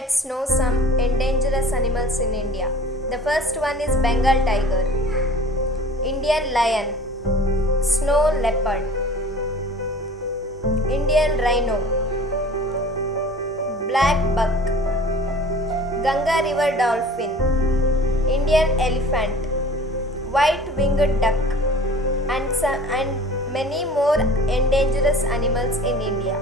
let's know some endangered animals in India. The first one is Bengal tiger, Indian lion, snow leopard, Indian rhino, Blackbuck, Ganga river dolphin, Indian elephant, white-winged duck, and many more endangered animals in India.